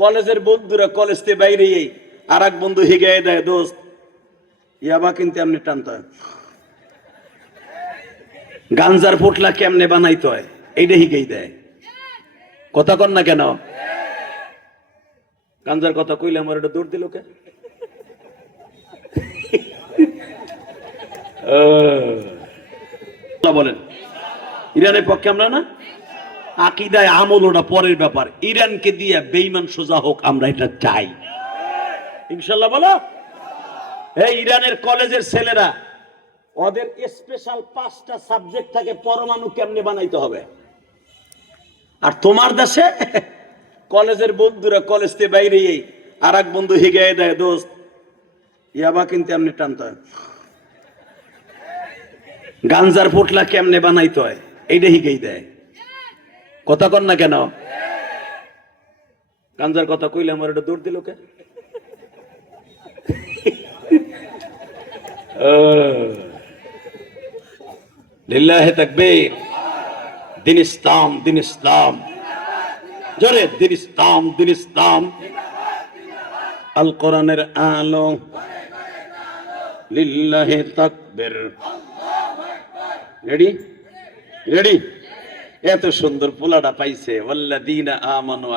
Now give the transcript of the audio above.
কলেজের বন্ধুরা কলেজ থেকে বাইরে আর এক বন্ধু হিগায় দেয়, দোস্ত ইয়াবা কিন্তু এমনি টানতে হয়, গাঞ্জার পোটলা কেমনে বানাইতে হয় এইটা হিগেই দেয়। কথা কন না কেন? গাঞ্জার কথা কইলে আমার এটা দৌড় দিল কে? বলেন ইরানের পক্ষে আমরা না, আকীদায় আমল ওটা পরের ব্যাপার। ইরানকে দিয়ে বেঈমান সোজা হোক, আমরা এটা চাই ইনশাআল্লাহ। বলো এই ইরানের কলেজের ছেলেরা, ওদের স্পেশাল 5টা সাবজেক্ট থাকে পরমাণু কেমনে বানাইতে হবে। আর তোমার দেশে কলেজের বন্ধুরা কলেজ থেকে বাইরে আর এক বন্ধু হিগায় দেয়, দোস্ত ইয়াবা কিন্তু এমনি টানতে হয়, গাঞ্জার পোটলা কেমনে বানাইতে হয় এইটা হিগেই দেয়। কথা কন না কেন? গাঞ্জার কথা কইলে আমার এটা দৌড় দিল কে? লিল্লাহে তাকবীর। দিন ইসলাম, দিন ইসলাম, জোরে দিন ইসলাম, দিন ইসলাম। আল কোরআনের আলো, লিল্লাহে তাকবীর। Ready ready. এত সুন্দর পোলাটা পাইছে, ওয়াল্লাযীনা আমানু।